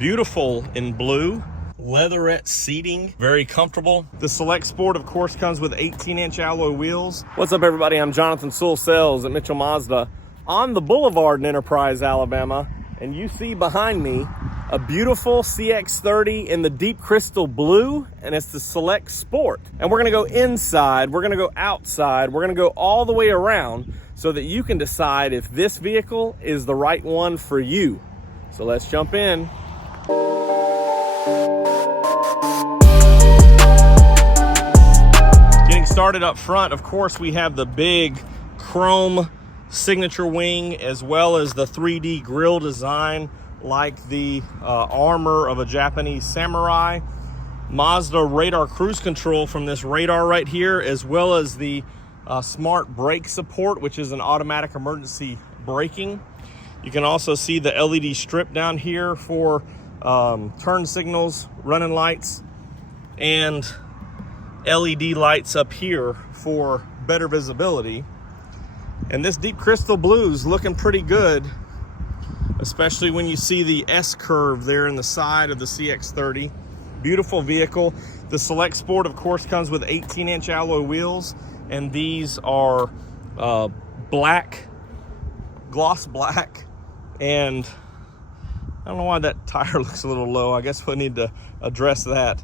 beautiful in blue. Leatherette seating, very comfortable. The Select Sport, of course, comes with 18-inch alloy wheels. What's up, everybody? I'm Jonathan Sewell Sales at Mitchell Mazda on the Boulevard in Enterprise, Alabama. And you see behind me a beautiful CX-30 in the deep crystal blue, and it's the Select Sport. And we're gonna go inside, we're gonna go outside, we're gonna go all the way around so that you can decide if this vehicle is the right one for you. So let's jump in. Getting started up front, of course, we have the big chrome signature wing as well as the 3D grille design like the armor of a Japanese samurai. Mazda radar cruise control from this radar right here, as well as the smart brake support, which is an automatic emergency braking. You can also see the LED strip down here for turn signals, running lights, and LED lights up here for better visibility. And this deep crystal blue is looking pretty good, especially when you see the S curve there in the side of the CX-30. Beautiful vehicle. The Select Sport, of course, comes with 18-inch alloy wheels, and these are black, gloss black, and I don't know why that tire looks a little low. I guess we need to address that.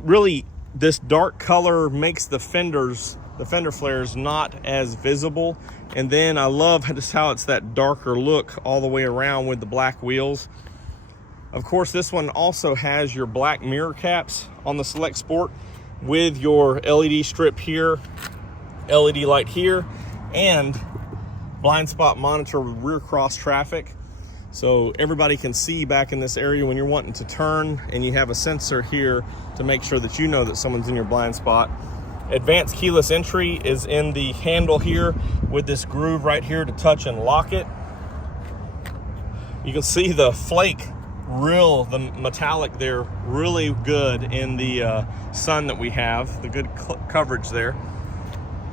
Really, this dark color makes the fender flares not as visible. And then I love just how it's that darker look all the way around with the black wheels. Of course, this one also has your black mirror caps on the Select Sport with your LED strip here, LED light here, and blind spot monitor with rear cross traffic. So everybody can see back in this area when you're wanting to turn, and you have a sensor here to make sure that you know that someone's in your blind spot. Advanced keyless entry is in the handle here with this groove right here to touch and lock it. You can see the flake, the metallic there, really good in the sun that we have, the good coverage there.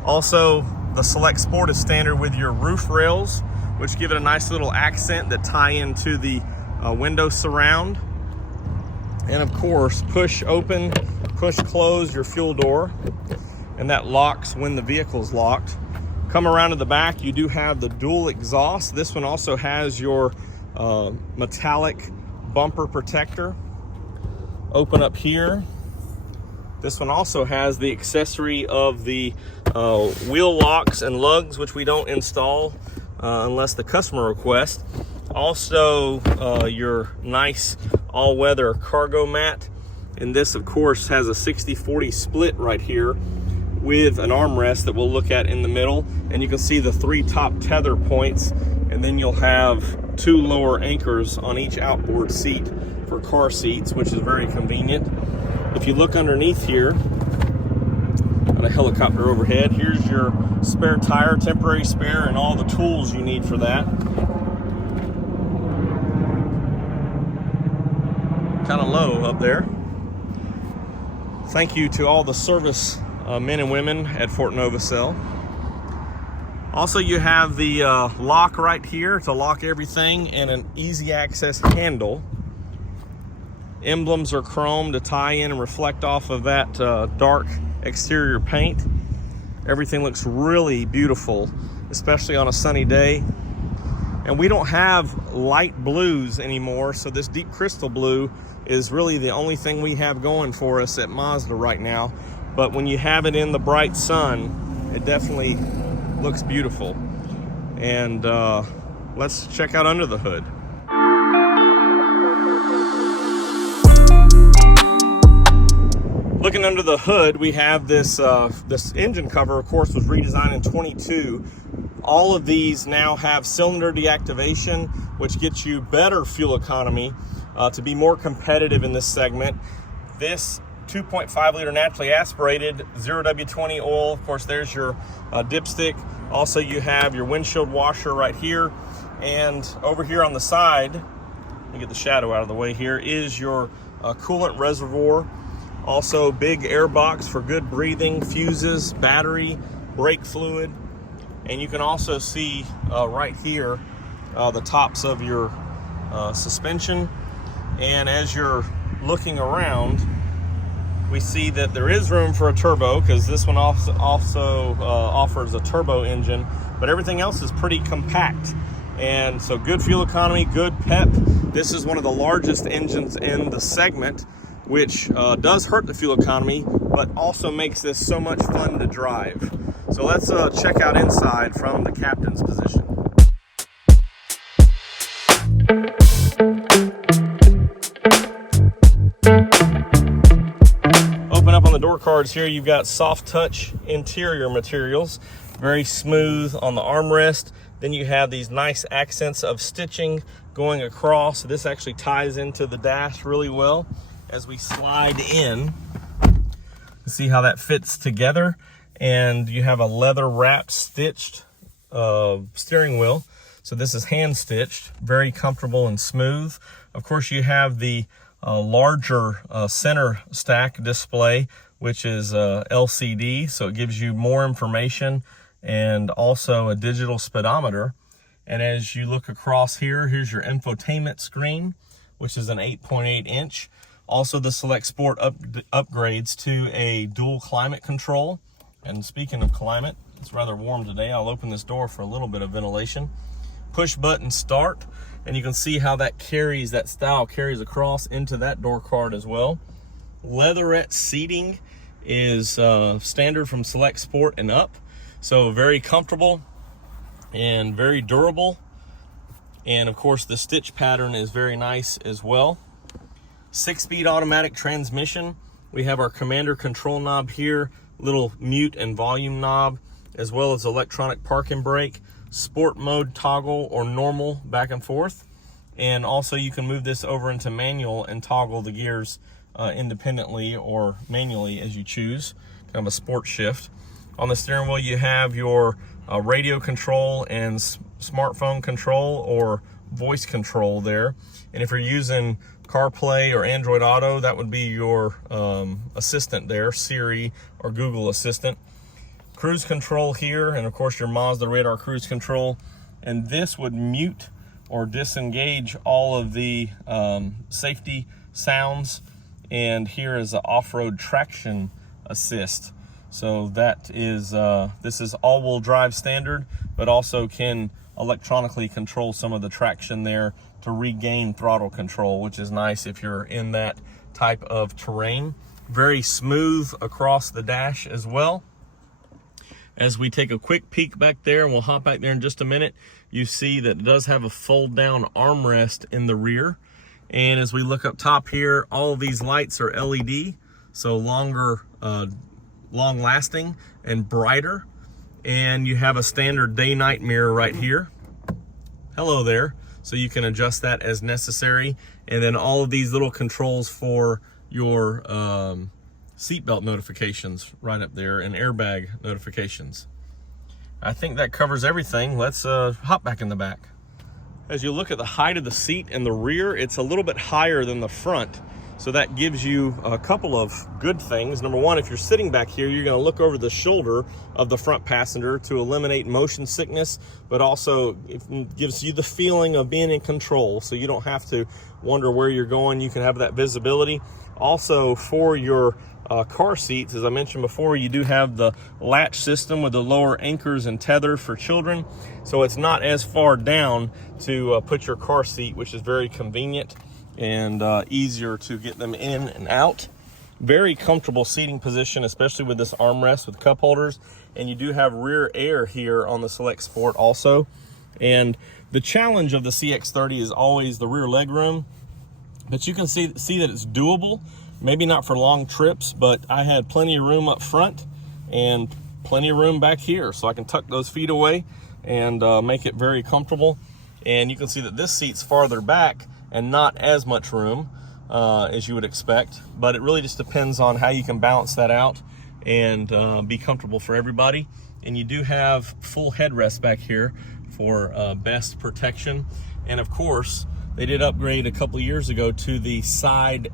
Also, the Select Sport is standard with your roof rails, which give it a nice little accent that tie into the window surround. And of course, push open, push close your fuel door, and that locks when the vehicle's locked. Come around to the back, you do have the dual exhaust. This one also has your metallic bumper protector. Open up here. This one also has the accessory of the wheel locks and lugs, which we don't install unless the customer requests. Also, your nice all-weather cargo mat. And this, of course, has a 60-40 split right here with an armrest that we'll look at in the middle. And you can see the 3 top tether points, and then you'll have 2 lower anchors on each outboard seat for car seats, which is very convenient. If you look underneath here, got a helicopter overhead. Here's your spare tire, temporary spare, and all the tools you need for that. Kind of low up there. Thank you to all the service men and women at Fort Novacell. Also, you have the lock right here to lock everything, and an easy access handle. Emblems are chrome to tie in and reflect off of that dark exterior paint. Everything looks really beautiful, especially on a sunny day. And we don't have light blues anymore, so this deep crystal blue is really the only thing we have going for us at Mazda right now. But when you have it in the bright sun, it definitely looks beautiful. And let's check out under the hood. Looking under the hood, we have this this engine cover, of course, was redesigned in 22. All of these now have cylinder deactivation, which gets you better fuel economy to be more competitive in this segment. This 2.5 liter naturally aspirated 0W20 oil, of course, there's your dipstick. Also, you have your windshield washer right here, and over here on the side, let me get the shadow out of the way here, is your coolant reservoir. Also, big air box for good breathing, fuses, battery, brake fluid. And you can also see right here the tops of your suspension. And as you're looking around, we see that there is room for a turbo, because this one also offers a turbo engine, but everything else is pretty compact. And so good fuel economy, good pep. This is one of the largest engines in the segment, which does hurt the fuel economy, but also makes this so much fun to drive. So let's check out inside from the captain's position. Open up on the door cards here, you've got soft touch interior materials, very smooth on the armrest. Then you have these nice accents of stitching going across. So this actually ties into the dash really well. As we slide in, see how that fits together. And you have a leather wrapped stitched steering wheel. So this is hand stitched, very comfortable and smooth. Of course, you have the larger center stack display, which is LCD. So it gives you more information, and also a digital speedometer. And as you look across here, here's your infotainment screen, which is an 8.8 inch. Also the Select Sport upgrades to a dual climate control. And speaking of climate, it's rather warm today. I'll open this door for a little bit of ventilation. Push button start, and you can see how that carries, that style carries across into that door card as well. Leatherette seating is standard from Select Sport and up. So very comfortable and very durable. And of course the stitch pattern is very nice as well. 6-speed automatic transmission. We have our commander control knob here, little mute and volume knob, as well as electronic parking brake, sport mode toggle or normal back and forth. And also you can move this over into manual and toggle the gears independently or manually as you choose, kind of a sport shift. On the steering wheel, you have your radio control and smartphone control or voice control there. And if you're using CarPlay or Android Auto, that would be your assistant there, Siri or Google Assistant. Cruise control here, and of course your Mazda radar cruise control. And this would mute or disengage all of the safety sounds. And here is an off-road traction assist. So that is, this is all-wheel drive standard, but also can electronically control some of the traction there to regain throttle control, which is nice if you're in that type of terrain. Very smooth across the dash as well. As we take a quick peek back there, and we'll hop back there in just a minute, you see that it does have a fold-down armrest in the rear. And as we look up top here, all of these lights are LED, so longer, long-lasting and brighter. And you have a standard day-night mirror right here. Hello there. So you can adjust that as necessary. And then all of these little controls for your seatbelt notifications right up there, and airbag notifications. I think that covers everything. Let's hop back in the back. As you look at the height of the seat in the rear, it's a little bit higher than the front. So that gives you a couple of good things. Number one, if you're sitting back here, you're going to look over the shoulder of the front passenger to eliminate motion sickness, but also it gives you the feeling of being in control, so you don't have to wonder where you're going. You can have that visibility. Also, for your car seats, as I mentioned before, you do have the latch system with the lower anchors and tether for children, so it's not as far down to put your car seat, which is very convenient and easier to get them in and out. Very comfortable seating position, especially with this armrest with cup holders. And you do have rear air here on the Select Sport also. And the challenge of the CX-30 is always the rear leg room, but you can see that it's doable. Maybe not for long trips, but I had plenty of room up front and plenty of room back here, so I can tuck those feet away and make it very comfortable. And you can see that this seat's farther back and not as much room as you would expect, but it really just depends on how you can balance that out and be comfortable for everybody. And you do have full headrest back here for best protection. And of course, they did upgrade a couple of years ago to the side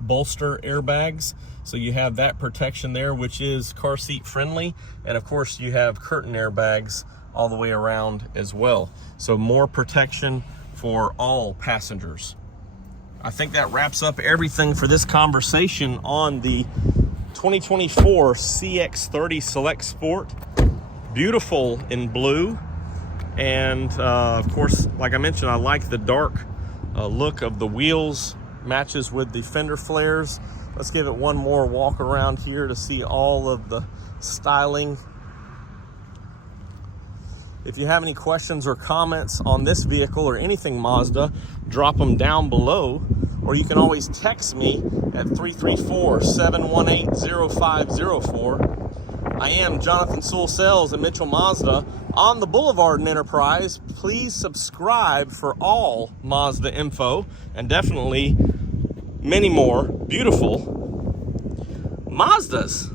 bolster airbags. So you have that protection there, which is car seat friendly. And of course, you have curtain airbags all the way around as well. So more protection for all passengers. I think that wraps up everything for this conversation on the 2024 CX-30 Select Sport. Beautiful in blue. And of course, like I mentioned, I like the dark look of the wheels, matches with the fender flares. Let's give it one more walk around here to see all of the styling. If you have any questions or comments on this vehicle or anything Mazda, drop them down below, or you can always text me at 334-718-0504. I am Jonathan Sewell Sales at Mitchell Mazda on the Boulevard in Enterprise. Please subscribe for all Mazda info and definitely many more beautiful Mazdas.